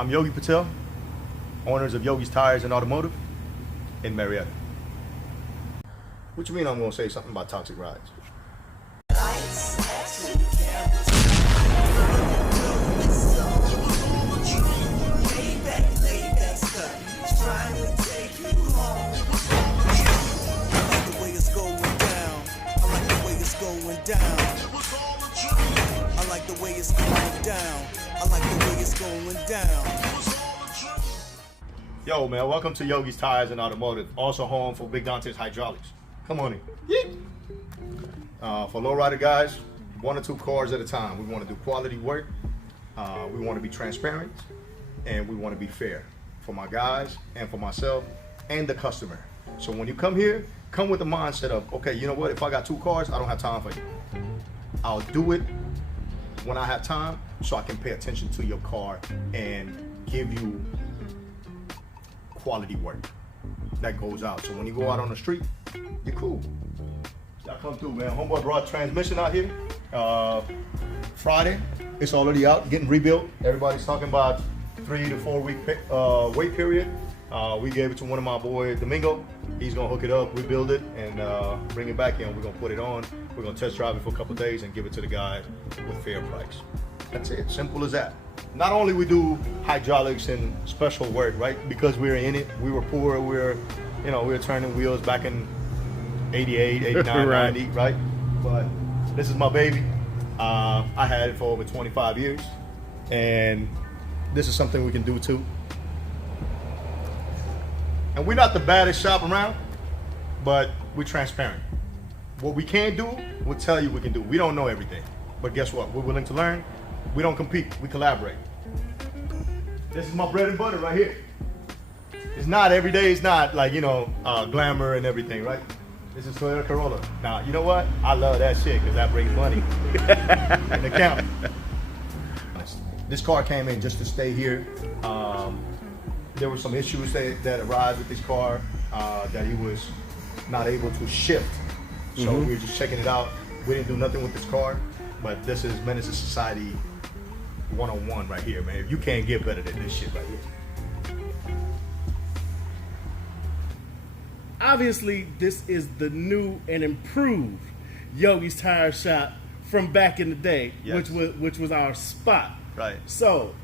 I'm Yogi Patel, owners of Yogis Tires and Automotive in Marietta. What you mean I'm gonna say something about Toxxic rides? I like the way it's going down. I like the way it's going down. Yo, man, welcome to Yogi's Tires and Automotive, also home for Big Dante's Hydraulics. Come on in. For Lowrider guys, 1 or 2 cars at a time. We want to do quality work. We want to be transparent, and we want to be fair for my guys and for myself and the customer. So when you come here, come with the mindset of, okay, you know what? If I got 2 cars, I don't have time for you. I'll do it when I have time so I can pay attention to your car and give you quality work that goes out. So when you go out on the street, you're cool. Y'all come through, man. Homeboy brought transmission out here Friday. It's already out, getting rebuilt. Everybody's talking about 3 to 4 week wait period. We gave it to one of my boys, Domingo. He's gonna hook it up, rebuild it, and bring it back in. We're gonna put it on. We're gonna test drive it for a couple days and give it to the guy with fair price. That's it, simple as that. Not only we do hydraulics and special work, right? Because we're in it, we were poor, we were turning wheels back in 88, 89, Right. 90, right? But this is my baby. I had it for over 25 years, and this is something we can do too. And we're not the baddest shop around, but we're transparent. What we can do, we'll tell you we can do. We don't know everything, but guess what? We're willing to learn. We don't compete, we collaborate. This is my bread and butter right here. It's not every day, it's not like, glamour and everything, right? This is Toyota Corolla. Now, you know what? I love that shit because that brings money in the account. This car came in just to stay here. There were some issues that arose with this car that he was not able to shift. So we were just checking it out. We didn't do nothing with this car, but this is Menace to Society 101 right here, man. You can't get better than this shit right here. Obviously, this is the new and improved Yogi's Tire Shop from back in the day, Yes. which was our spot. Right. So,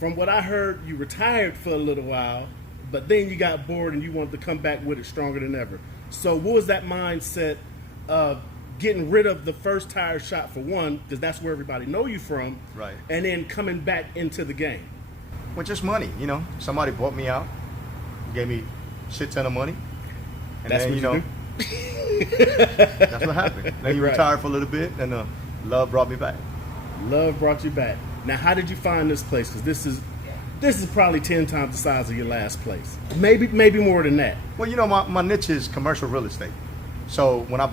from what I heard, you retired for a little while, but then you got bored and you wanted to come back with it stronger than ever. So, what was that mindset of getting rid of the first tire shop for one, because that's where everybody know you from, Right. and then coming back into the game? Well, just money, Somebody bought me out, gave me a shit ton of money. And That's then, what that's what happened. Then you Right. retired for a little bit, and love brought me back. Love brought you back. Now, how did you find this place? Because this is probably 10 times the size of your last place. Maybe more than that. Well, my niche is commercial real estate. So when I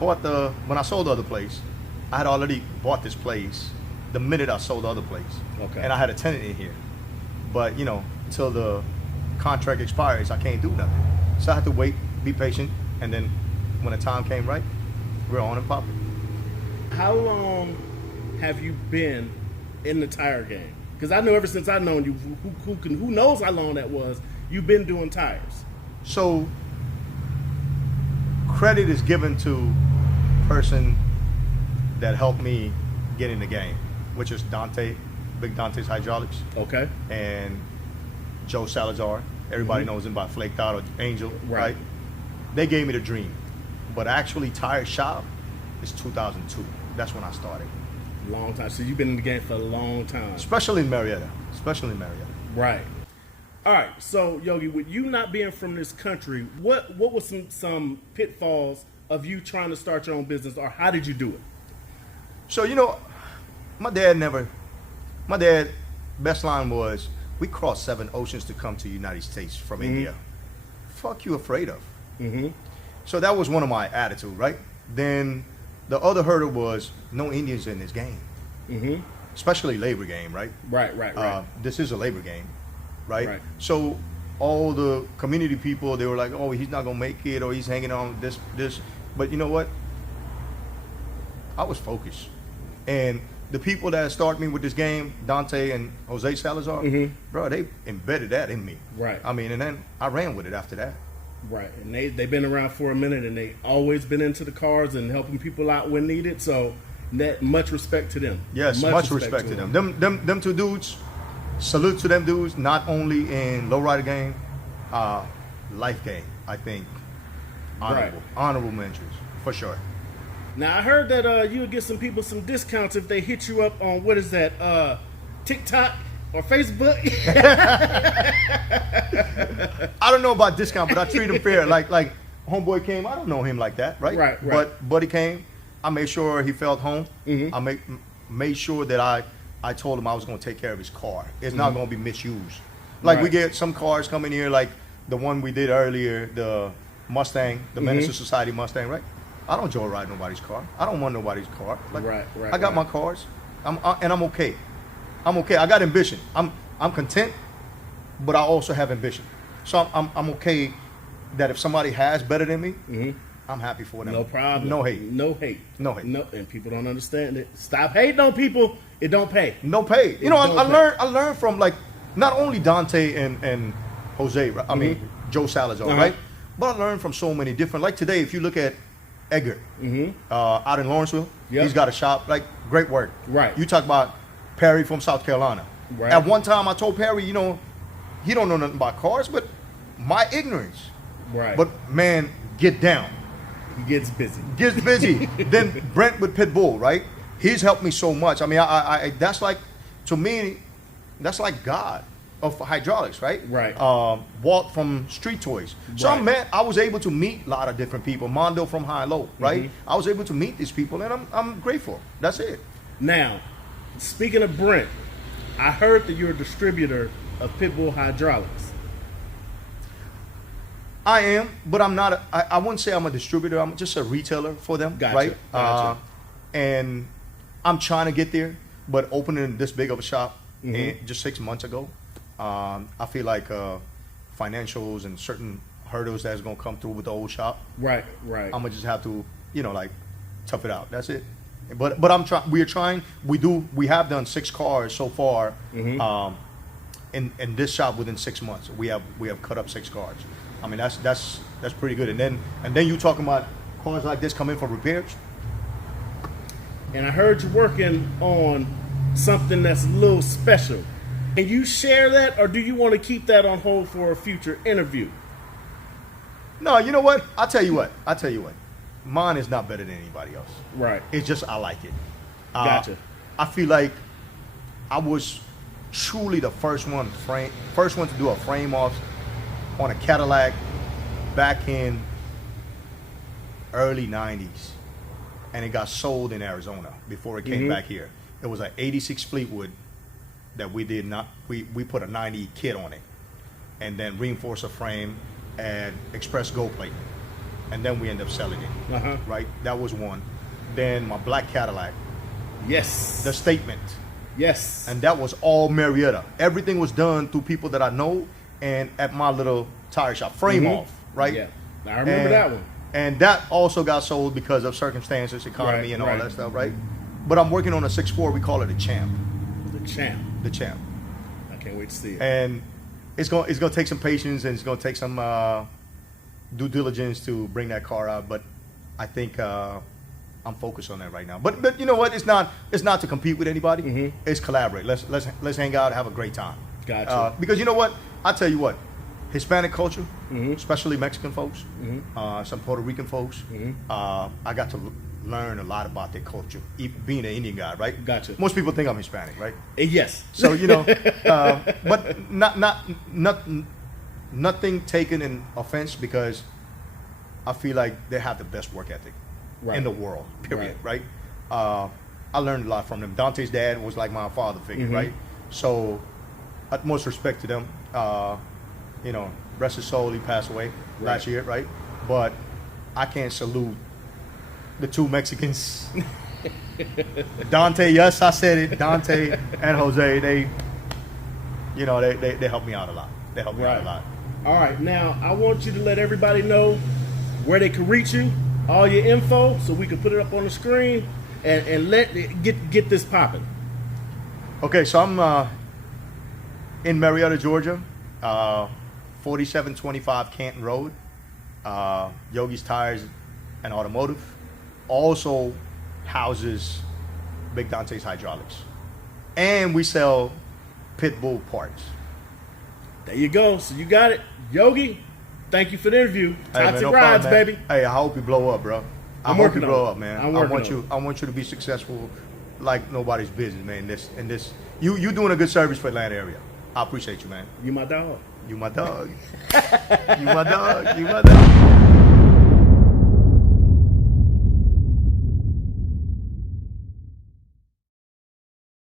sold the other place, I had already bought this place the minute I sold the other place. Okay. And I had a tenant in here. But, until the contract expires, I can't do nothing. So I had to wait, be patient, and then when the time came right, we're on and popping. How long have you been in the tire game? Because I know ever since I've known you, who knows how long that was, you've been doing tires. So credit is given to person that helped me get in the game, which is Dante, Big Dante's Hydraulics, Okay. and Joe Salazar. Everybody knows him by Flaked Out or Angel, right? They gave me the dream. But actually, tire shop is 2002. That's when I started. Long time. So you've been in the game for a long time. Especially in Marietta. Right. All right. So Yogi, with you not being from this country, what was some pitfalls of you trying to start your own business, or how did you do it? So, my dad, best line was, we crossed 7 oceans to come to the United States from India. Fuck you afraid of? So that was one of my attitude, right? Then the other hurdle was no Indians in this game. Especially labor game, right? Right. This is a labor game, Right. So all the community people, they were like, oh, he's not gonna make it, or he's hanging on this. But you know what? I was focused. And the people that started me with this game, Dante and Jose Salazar, bro, they embedded that in me. Right. I mean, and then I ran with it after that. Right, and they've been around for a minute, and they always been into the cars and helping people out when needed. So, that much respect to them. Yes, much respect to them. Them two dudes. Salute to them dudes. Not only in lowrider game, life game. I think honorable mentions for sure. Now I heard that you would get some people some discounts if they hit you up on what is that TikTok or Facebook. I don't know about discount, but I treat him fair. Like homeboy came, I don't know him like that, right? Right. But buddy came, I made sure he felt home. I made sure that I told him I was going to take care of his car. It's not going to be misused. Like we get some cars coming here, like the one we did earlier, the Mustang, the Menace to Society Mustang, right? I don't joyride nobody's car. I don't want nobody's car. Like, I got my cars, and I'm okay. I'm okay. I got ambition. I'm content, but I also have ambition. So I'm okay that if somebody has better than me, I'm happy for them. No problem. No hate. No hate. No hate. No, and people don't understand it. Stop hating on people. It don't pay. No pay. You know, I learned from like not only Dante and Jose. I mean Joe Salazar, right? But I learned from so many different. Like today, if you look at Edgar out in Lawrenceville, he's got a shop. Like great work. Right. You talk about Perry from South Carolina. Right. At one time, I told Perry, you know, he don't know nothing about cars, but my ignorance. Right. But man, get down. He gets busy. Gets busy. Then Brent with Pitbull, right? He's helped me so much. I mean, I that's like, to me, that's like God of hydraulics, right? Right. Walt from Street Toys. So I was able to meet a lot of different people. Mondo from High Low, right? I was able to meet these people, and I'm grateful. That's it. Now, speaking of Brent, I heard that you're a distributor of Pitbull hydraulics. I am, but I'm not. I wouldn't say I'm a distributor. I'm just a retailer for them, right? Gotcha. And I'm trying to get there, but opening this big of a shop just 6 months ago, I feel like financials and certain hurdles that's gonna come through with the old shop. Right. I'm gonna just have to, like, tough it out. That's it. But I'm trying. We are trying. We have done 6 cars so far. In this shop within 6 months, we have cut up 6 cars. I mean that's pretty good. And then you talking about cars like this come in for repairs. And I heard you're working on something that's a little special. Can you share that, or do you want to keep that on hold for a future interview? No, you know what? I'll tell you what. Mine is not better than anybody else. Right. It's just I like it. Gotcha. I feel like I was truly the first one to do a frame off on a Cadillac back in early 90s. And it got sold in Arizona before it came back here. It was an 86 Fleetwood that we put a 90 kit on it, and then reinforced a frame and express gold plate, and then we end up selling it. Right, that was one. Then my black Cadillac, Yes. the Statement, Yes. and that was all Marietta. Everything was done through people that I know and at my little tire shop, frame off, right? Yeah, I remember that one. And that also got sold because of circumstances, economy, and all that stuff, right? But I'm working on a 6.4. We call it a Champ. The Champ. The Champ. I can't wait to see it. And it's gonna take some patience, and it's gonna take some due diligence to bring that car out. But I think I'm focused on that right now. But you know what? It's not to compete with anybody. It's collaborate. Let's hang out, have a great time. Gotcha. Because you know what? I tell you what, Hispanic culture, especially Mexican folks, some Puerto Rican folks, I got to learn a lot about their culture, being an Indian guy, right? Gotcha. Most people think I'm Hispanic, right? Yes. So but nothing taken in offense, because I feel like they have the best work ethic in the world. Period. Right. I learned a lot from them. Dante's dad was like my father figure, right? So, utmost respect to them. Rest his soul, he passed away last year, right? But I can't salute the two Mexicans. Dante, yes, I said it. Dante and Jose, they helped me out a lot. They helped me out a lot. All right, now I want you to let everybody know where they can reach you, all your info, so we can put it up on the screen. and let get this popping. Okay, so I'm in Marietta, Georgia, 4725 Canton Road. Yogi's Tires and Automotive. Also houses Big Dante's Hydraulics. And we sell Pitbull parts. There you go. So you got it. Yogi, thank you for the interview. Hey, man, Toxic no rides, problem, man. baby. Hey, I hope you blow up, bro. I I'm hope working you on blow it. up, man. I'm I working want on you. it. I want you to be successful like nobody's business, man. You doing a good service for Atlanta area. I appreciate you, man. You my dog. You my dog. You my dog. You my dog.